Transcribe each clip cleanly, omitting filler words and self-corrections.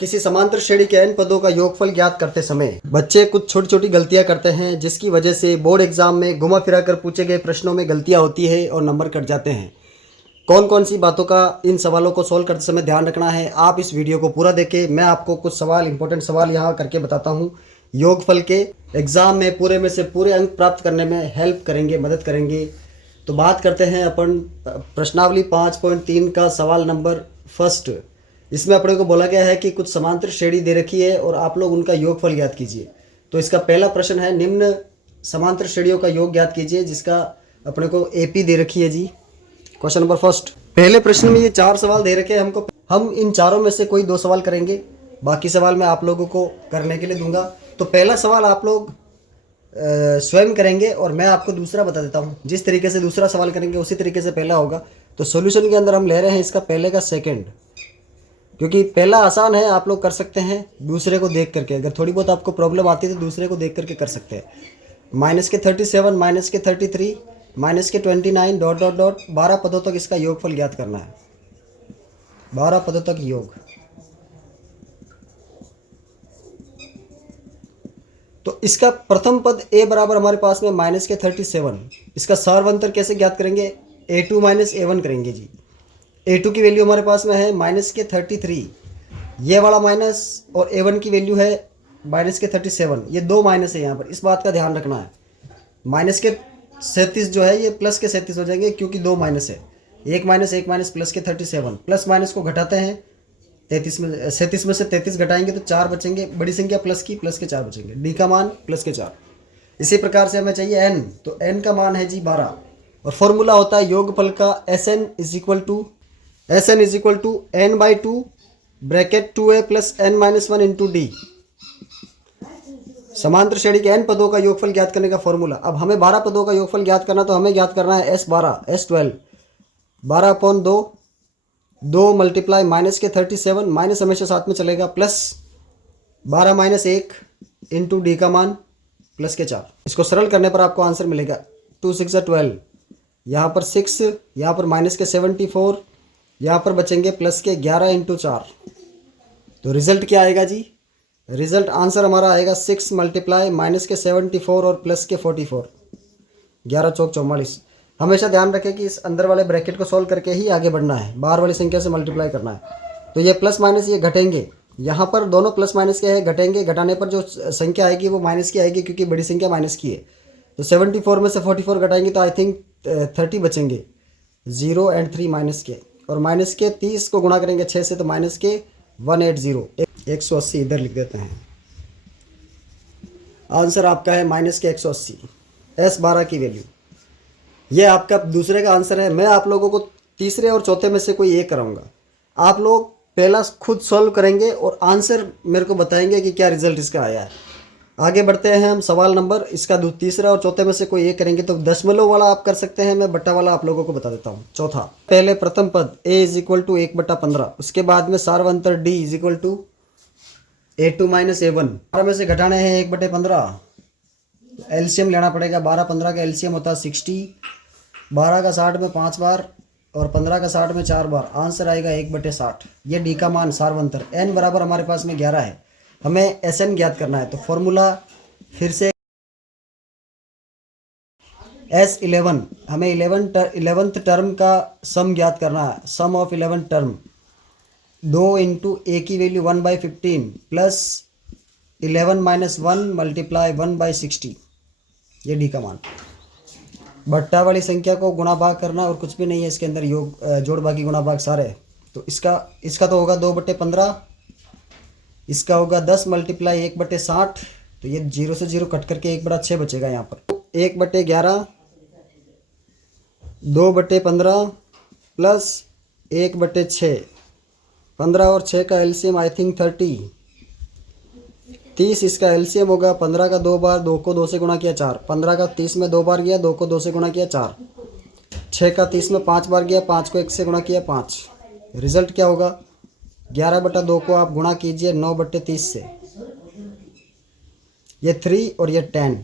किसी समांतर श्रेणी के n पदों का योगफल ज्ञात करते समय बच्चे कुछ छोटी छोटी गलतियां करते हैं, जिसकी वजह से बोर्ड एग्जाम में घुमा फिरा कर पूछे गए प्रश्नों में गलतियां होती है और नंबर कट जाते हैं। कौन कौन सी बातों का इन सवालों को सोल्व करते समय ध्यान रखना है, आप इस वीडियो को पूरा देखें। मैं आपको कुछ सवाल, इंपॉर्टेंट सवाल यहाँ करके बताता हूँ। योगफल के एग्जाम में पूरे में से पूरे अंक प्राप्त करने में हेल्प करेंगे, मदद करेंगे। तो बात करते हैं अपन प्रश्नावली 5.3 का सवाल नंबर फर्स्ट। इसमें अपने को बोला गया है कि कुछ समांतर श्रेणी दे रखी है और आप लोग उनका योगफल ज्ञात कीजिए। तो इसका पहला प्रश्न है, निम्न समांतर श्रेणियों का योग ज्ञात कीजिए, जिसका अपने को एपी दे रखी है जी। क्वेश्चन नंबर फर्स्ट, पहले प्रश्न में ये 4 सवाल दे रखे हैं हमको। हम इन चारों में से कोई 2 सवाल करेंगे, बाकी सवाल मैं आप लोगों को करने के लिए दूंगा। तो पहला सवाल आप लोग स्वयं करेंगे और मैं आपको दूसरा बता देता हूँ। जिस तरीके से दूसरा सवाल करेंगे उसी तरीके से पहला होगा। तो सॉल्यूशन के अंदर हम ले रहे हैं इसका पहले का सेकंड, क्योंकि पहला आसान है, आप लोग कर सकते हैं दूसरे को देख करके। अगर थोड़ी बहुत आपको प्रॉब्लम आती है तो दूसरे को देख करके कर सकते हैं। -37, -33, -29 डॉट डॉट डॉट 12 पदों तक इसका योगफल ज्ञात करना है। 12 पदों तक योग। तो इसका प्रथम पद a बराबर हमारे पास में -37। इसका सार्वंतर कैसे ज्ञात करेंगे? a2 - a1 करेंगे जी। a2 की वैल्यू हमारे पास में है -33, ये वाला माइनस, और a1 की वैल्यू है -37। ये 2 माइनस है यहाँ पर, इस बात का ध्यान रखना है। -37 जो है ये +37 हो जाएंगे, क्योंकि 2 माइनस है। 1 माइनस +37, प्लस माइनस को घटाते हैं 37 में से 33 घटाएंगे तो 4 बचेंगे। बड़ी संख्या प्लस के 4 बचेंगे। डी का मान +4। इसी प्रकार से हमें चाहिए n, तो n का मान है जी 12। और फॉर्मूला होता है योगफल का Sn = n/2 bracket 2a + n-1 × d। समांतर श्रेणी के n पदों का योगफल ज्ञात करने का फॉर्मूला। अब हमें 12 पदों का योगफल ज्ञात करना, तो हमें ज्ञात करना है S12 12/2 2 × -37, माइनस हमेशा साथ में चलेगा, प्लस 12 - 1 × d का मान +4। इसको सरल करने पर आपको आंसर मिलेगा 2 6 12। यहाँ पर 6, यहाँ पर -74, यहाँ पर बचेंगे +11 × 4। तो रिजल्ट क्या आएगा जी? रिजल्ट आंसर हमारा आएगा 6 × -74 और +44। 11 चौक 44। हमेशा ध्यान रखें कि इस अंदर वाले ब्रैकेट को सॉल्व करके ही आगे बढ़ना है, बाहर वाली संख्या से मल्टीप्लाई करना है। तो ये प्लस माइनस ये घटेंगे, यहाँ पर दोनों प्लस माइनस के हैं, घटेंगे। घटाने पर जो संख्या आएगी वो माइनस की आएगी, क्योंकि बड़ी संख्या माइनस की है। तो 74 में से 44 घटाएंगे तो आई थिंक 30 बचेंगे, 0 और 3 माइनस के। और माइनस के 30 को गुणा करेंगे 6 से, तो माइनस के 180 180 इधर लिख देते हैं। आंसर आपका है -180। S12 की वैल्यू, ये आपका दूसरे का आंसर है। मैं आप लोगों को तीसरे और चौथे में से कोई एक कराऊंगा। आप लोग पहला खुद सॉल्व करेंगे और आंसर मेरे को बताएंगे कि क्या रिजल्ट इसका आया है। आगे बढ़ते हैं हम सवाल नंबर, इसका तीसरा और चौथे में से कोई एक करेंगे। तो दशमलव वाला आप कर सकते हैं, मैं बट्टा वाला आप लोगों को बता देता हूँ। चौथा, पहले प्रथम पद a = 1/15, उसके बाद में सार्वंतर d = a2 - a1। 12 में से घटाने हैं 1/15, एलसीएम लेना पड़ेगा। 12 15 का एलसीएम होता है 60। 12 का 60 में 5 बार और 15 का 60 में 4 बार। आंसर आएगा 1/60। ये डी का मान सार्वंतर। n बराबर हमारे पास में 11 है, हमें Sn ज्ञात करना है। तो फॉर्मूला फिर से S11, हमें 11th टर्म का सम ज्ञात करना है। सम ऑफ 11 टर्म, 2 × a की वैल्यू 1/15 प्लस 11 - 1 × 1/60। ये डी का मान। बट्टा वाली संख्या को गुणा भाग करना और कुछ भी नहीं है इसके अंदर, योग जोड़ भागी गुणा भाग सारे। तो इसका तो होगा 2/15, इसका होगा 10 × 1/60। तो ये 0 से 0 कट करके 1/6 बचेगा यहाँ पर। 1/11 2/15 प्लस 1/6। 15 और 6 का एलसीएम आई थिंक 30 इसका एलसीएम होगा। 15 का 2 बार, 2 को 2 से गुणा किया 4। 15 का 30 में 2 बार गया, 2 को 2 से गुणा किया 4। 6 का 30 में 5 बार गया, 5 को 1 से गुणा किया 5। रिजल्ट क्या होगा? 11/2 को आप गुणा कीजिए 9/30 से, ये 3 और ये 10।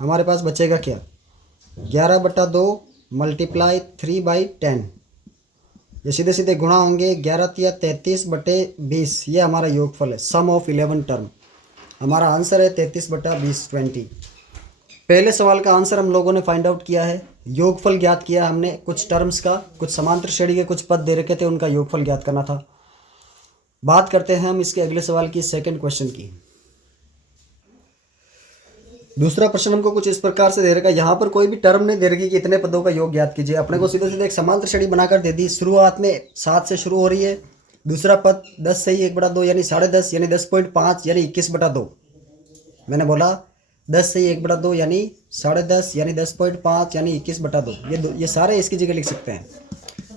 हमारे पास बचेगा क्या? 11/2 × 3/10। ये सीधे सीधे गुणा होंगे। 11 या 33/20 ये हमारा योगफल है, सम ऑफ 11 टर्म। हमारा आंसर है 33/20 20। पहले सवाल का आंसर हम लोगों ने फाइंड आउट किया है, योगफल ज्ञात किया हमने। कुछ टर्म्स का, कुछ समांतर श्रेणी के कुछ पद दे रखे थे, उनका योगफल ज्ञात करना था। बात करते हैं हम इसके अगले सवाल की, सेकंड क्वेश्चन की। दूसरा प्रश्न हमको कुछ इस प्रकार से दे रखा है, यहाँ पर कोई भी टर्म नहीं दे रखी कि इतने पदों का योग ज्ञात कीजिए। अपने को सीधे सीधे एक समांतर श्रेणी बनाकर दे दी। शुरुआत में 7 से शुरू हो रही है, दूसरा पद 10 से ही 1/2 यानी 10.5 यानी 10.5 यानी 21/2। मैंने बोला 10 से ही 1/2 यानी 10.5 यानी 10.5 यानी 21/2। ये सारे इसकी जगह लिख सकते हैं।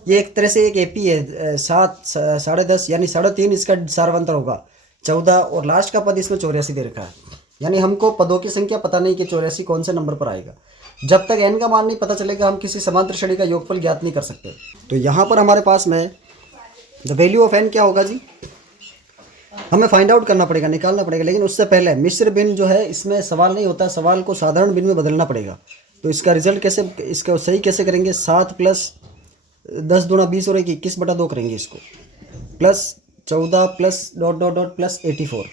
ये एक तरह से एक एपी है। 7 10.5 यानी 3.5 इसका सार्वंतर होगा 14, और लास्ट का पद इसमें 84 दे रखा है। यानी हमको पदों की संख्या पता नहीं कि 84 कौन से नंबर पर आएगा। जब तक n का मान नहीं पता चलेगा हम किसी समांतर श्रेणी का योगफल ज्ञात नहीं कर सकते। तो यहाँ पर हमारे पास में द वैल्यू ऑफ n क्या होगा जी, हमें फाइंड आउट करना पड़ेगा, निकालना पड़ेगा। लेकिन उससे पहले मिश्र भिन्न जो है, इसमें सवाल नहीं होता, सवाल को साधारण भिन्न में बदलना पड़ेगा। तो इसका रिजल्ट कैसे, इसका सही कैसे करेंगे, 7 + 10 × 20 और 21/2 करेंगे इसको, प्लस 14 प्लस ... प्लस 84।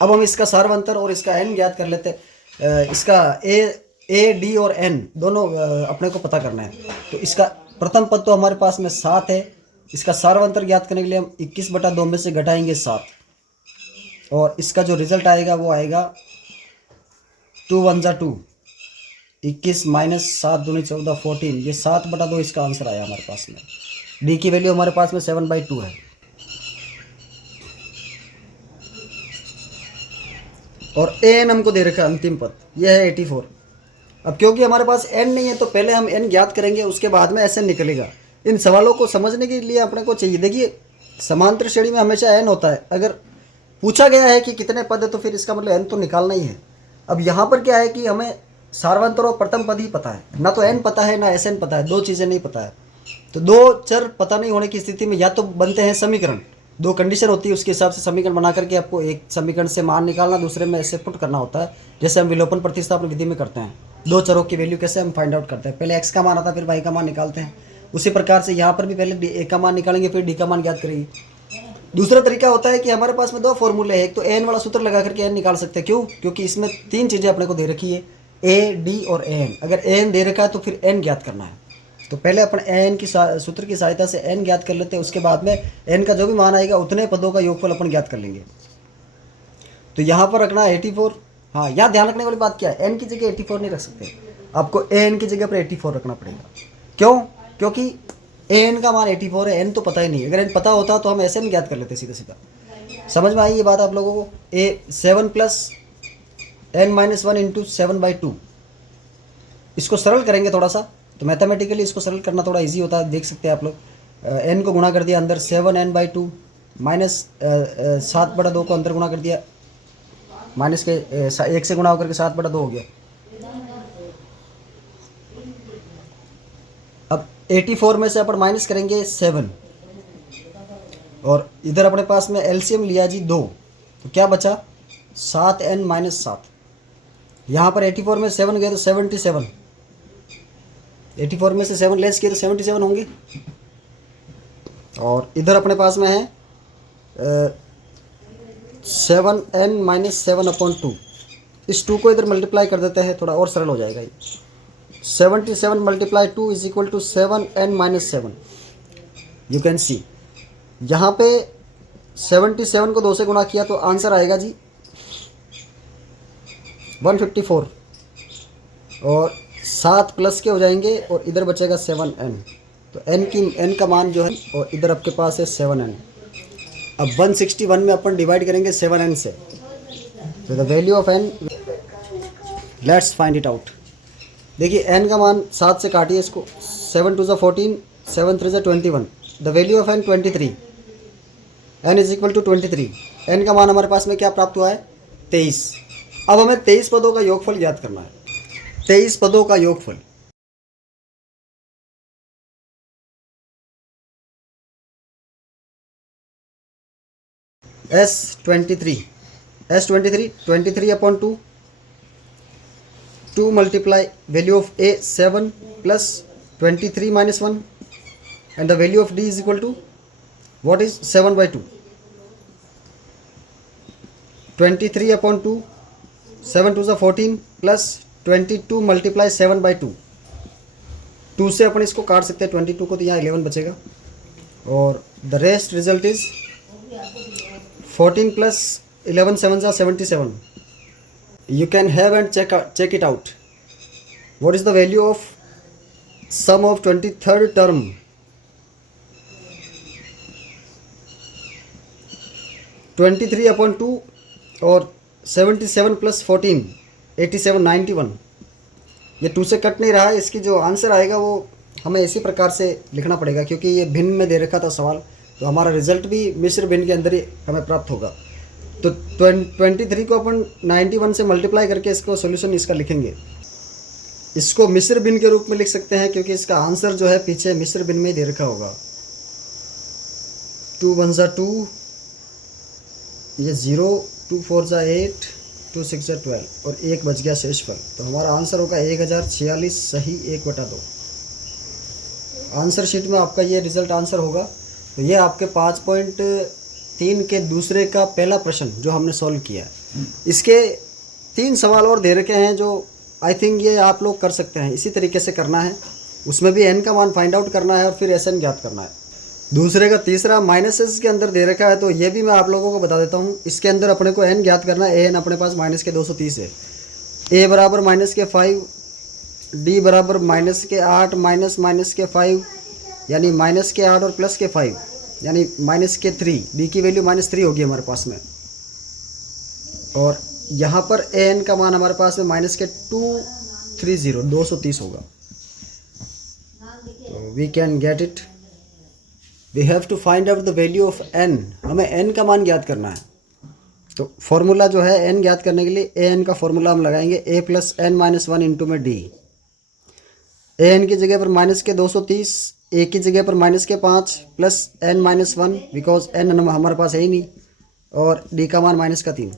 अब हम इसका सार्वंतर और इसका n ज्ञात कर लेते हैं। इसका a d और n दोनों अपने को पता करना है। तो इसका प्रथम पद तो हमारे पास में 7 है, इसका सार्वंतर ज्ञात करने के लिए हम 21/2 में से घटाएंगे 7, और इसका जो रिजल्ट आएगा वो आएगा 2 1 जा 2, 21 - 7 दूनी 14 14। ये 7/2 इसका आंसर आया हमारे पास में। d की वैल्यू हमारे पास में 7/2 है, और an हमको दे रखा है अंतिम पद, यह है 84। अब क्योंकि हमारे पास n नहीं है तो पहले हम n ज्ञात करेंगे, उसके बाद में Sn निकलेगा। इन सवालों को समझने के लिए अपने को चाहिए, देखिए समांतर श्रेणी में हमेशा n होता है। अगर पूछा गया है कि कितने पद है तो फिर इसका मतलब n तो निकालना ही है। अब यहाँ पर क्या है कि हमें सार्वंतर और प्रथम पद ही पता है, ना तो n पता है ना Sn पता है, दो चीज़ें नहीं पता है। तो दो चर पता नहीं होने की स्थिति में या तो बनते हैं समीकरण, दो कंडीशन होती है, उसके हिसाब से समीकरण बना करके आपको एक समीकरण से मान निकालना, दूसरे में ऐसे पुट करना होता है, जैसे हम विलोपन प्रतिस्थापन विधि में करते हैं। दो चरों की वैल्यू कैसे हम फाइंड आउट करते हैं, पहले x का मान आता है फिर y का मान निकालते हैं। उसी प्रकार से यहाँ पर भी पहले a का मान निकालेंगे फिर d का मान ज्ञात करेंगे। दूसरा तरीका होता है कि हमारे पास में दो फॉर्मूले हैं, एक तो n वाला सूत्र लगा करके n निकाल सकते हैं। क्यों? क्योंकि इसमें तीन चीज़ें अपने को दे रखी है, a d और n। अगर n दे रखा है तो फिर n ज्ञात करना है। तो पहले अपन n की सूत्र की सहायता से n ज्ञात कर लेते हैं, उसके बाद में n का जो भी मान आएगा उतने पदों का योगफल अपन ज्ञात कर लेंगे। तो यहाँ पर रखना 84। हाँ, यहाँ ध्यान रखने वाली बात क्या है, n की जगह 84 नहीं रख सकते, आपको an की जगह पर 84 रखना पड़ेगा। क्यों? क्योंकि an का मान 84 है, n तो पता ही नहीं। अगर n पता होता तो हम ऐसे नहीं ज्ञात कर लेते सीधा सीधा। समझ में आई ये बात आप लोगों को? 7 + n - 1 × 7/2। इसको सरल करेंगे थोड़ा सा, तो मैथमेटिकली इसको सरल करना थोड़ा इजी होता है। देख सकते हैं आप लोग, n को गुणा कर दिया अंदर 7n/2 माइनस 7/2 को अंदर गुणा कर दिया, माइनस के 1 से गुणा होकर के 7/2 हो गया। अब 84 में से अपन माइनस करेंगे 7, और इधर अपने पास में एलसीएम लिया जी 2, तो क्या बचा 7n - 7। यहाँ पर 84 में 7 गए तो 77, 84 में से 7 लेस किए तो 77 होंगे। और इधर अपने पास में है 7n - 7/2। इस 2 को इधर मल्टीप्लाई कर देते हैं, थोड़ा और सरल हो जाएगा ये। 77 × 2 = 7n - 7। यू कैन सी यहाँ पे 77 को 2 से गुणा किया तो आंसर आएगा जी 154, और 7 प्लस के हो जाएंगे और इधर बचेगा 7n। तो n का मान जो है, और इधर आपके पास है 7n। अब 161 में अपन डिवाइड करेंगे 7n से, तो the value of n, let's find it out. देखिए n का मान 7 से काटिए इसको, 7 2 14, 7 3 21। The value of n 23, n = 23। n का मान हमारे पास में क्या प्राप्त हुआ है 23। अब हमें 23 पदों का योगफल ज्ञात करना है, 23 पदों का योगफल। S23 23/2, 2 × value of a 7 + 23 - 1 and the value of d is equal to what is 7/2. 23 upon 2, 7 2 14 plus 22 multiply 7/2. 2 से अपन इसको काट सकते हैं 22 को, तो यहाँ 11 बचेगा और the rest result is 14 plus 11 7 77. You can have and check it out. What is the value of sum of 23rd term? 23 upon 2 और 77 plus 14 87 91. ये 2 से कट नहीं रहा है, इसकी जो आंसर आएगा वो हमें इसी प्रकार से लिखना पड़ेगा, क्योंकि ये भिन्न में दे रखा था सवाल, तो हमारा रिजल्ट भी मिश्र भिन्न के अंदर ही हमें प्राप्त होगा। तो 23 को अपन 91 से मल्टीप्लाई करके इसको सोल्यूशन इसका लिखेंगे। इसको मिश्र भिन्न के रूप में लिख सकते हैं, क्योंकि इसका आंसर जो है पीछे मिश्र भिन्न में ही दे रखा होगा। 2 1 2, ये 0, 2 4 8, 2 6 12 और 1 बच गया शेषफल। तो हमारा आंसर होगा 1046 सही 1/2। आंसर शीट में आपका ये रिजल्ट आंसर होगा। तो ये आपके 5.3 के दूसरे का पहला प्रश्न जो हमने सॉल्व किया है। इसके 3 सवाल और दे रखे हैं जो आई थिंक ये आप लोग कर सकते हैं। इसी तरीके से करना है, उसमें भी n का मान फाइंड आउट करना है और फिर Sn ज्ञात करना है। दूसरे का तीसरा माइनसेस के अंदर दे रखा है, तो ये भी मैं आप लोगों को बता देता हूँ। इसके अंदर अपने को n ज्ञात करना है। an अपने पास -230 है, a बराबर -5, d बराबर -8 -5 यानी -8 और +5 यानी -3, d की वैल्यू -3 होगी हमारे पास में। और यहाँ पर an का मान हमारे पास में -230 होगा। तो we can get it. We have to find out the value of n। हमें n का मान ज्ञात करना है। तो फॉर्मूला जो है n ज्ञात करने के लिए an का फॉर्मूला हम लगाएंगे a + n-1 इंटू में d। an की जगह पर -230, a की जगह पर -5 प्लस n-1 बिकॉज n हमारे पास है ही नहीं, और d का मान -3।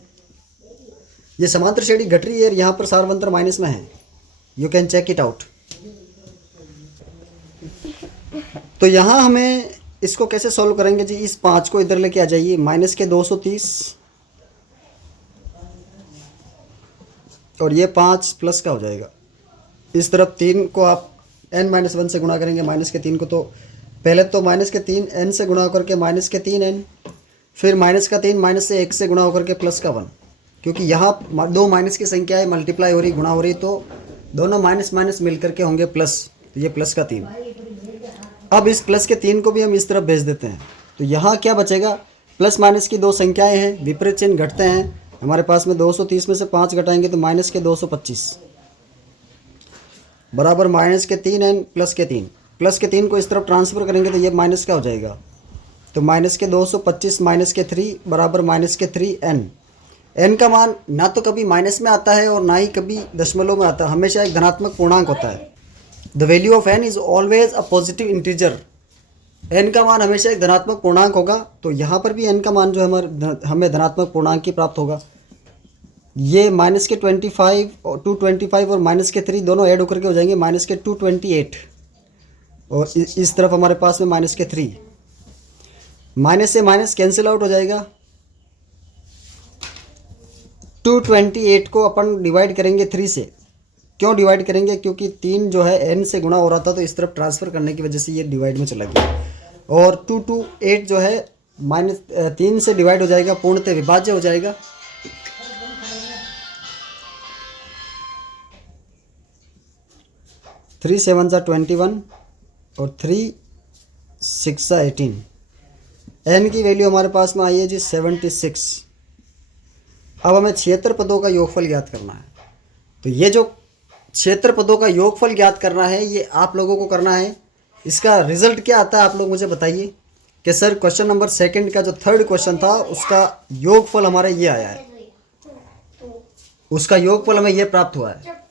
ये समांतर श्रेणी घट रही है, यहाँ पर सार्वंतर माइनस में है। You can check it out. तो यहाँ हमें इसको कैसे सॉल्व करेंगे जी? इस 5 को इधर लेके आ जाइए, -230 और ये 5 प्लस का हो जाएगा। इस तरफ 3 को आप n-1 से गुणा करेंगे, -3 को। तो पहले तो -3 n से गुणा करके -3 n, फिर -3 -1 से गुणा होकर के +1, क्योंकि यहाँ दो माइनस की संख्या है, मल्टीप्लाई हो रही, गुणा हो रही, तो दोनों माइनस मिल करके होंगे प्लस। तो ये +3। अब इस +3 को भी हम इस तरफ भेज देते हैं। तो यहाँ क्या बचेगा? प्लस माइनस की दो संख्याएं हैं, विपरीत चिन्ह घटते हैं। हमारे पास में 230 में से 5 घटाएंगे तो -225 बराबर -3 n +3। +3 को इस तरफ ट्रांसफ़र करेंगे तो ये माइनस का हो जाएगा। तो -225 -3 बराबर -3 n। n का मान ना तो कभी माइनस में आता है और ना ही कभी दशमलव में आता है, हमेशा एक धनात्मक पूर्णांक होता है। The value of n is always a positive integer. n का मान हमेशा एक धनात्मक पूर्णांक होगा। तो यहाँ पर भी n का मान जो है हमें धनात्मक पूर्णांक ही प्राप्त होगा। ये -25 और 225 और -3 दोनों ऐड होकर के हो जाएंगे -228, और इस तरफ हमारे पास में -3। माइनस से माइनस कैंसिल आउट हो जाएगा। 228 को अपन डिवाइड करेंगे 3 से। क्यों डिवाइड करेंगे? क्योंकि 3 जो है n से गुणा हो रहा था, तो इस तरफ ट्रांसफ़र करने की वजह से ये डिवाइड में चला गया। और 228 जो है -3 से डिवाइड हो जाएगा, पूर्णतः विभाज्य हो जाएगा। थ्री 7 21 और 3 6 18। n की वैल्यू हमारे पास में आई है जी 76। अब हमें 76 पदों का योगफल ज्ञात करना है। तो ये जो 76 पदों का योगफल ज्ञात करना है, ये आप लोगों को करना है। इसका रिजल्ट क्या आता है आप लोग मुझे बताइए कि सर क्वेश्चन नंबर 2 का जो 3rd क्वेश्चन था उसका योगफल हमारा ये आया है, उसका योगफल हमें ये प्राप्त हुआ है।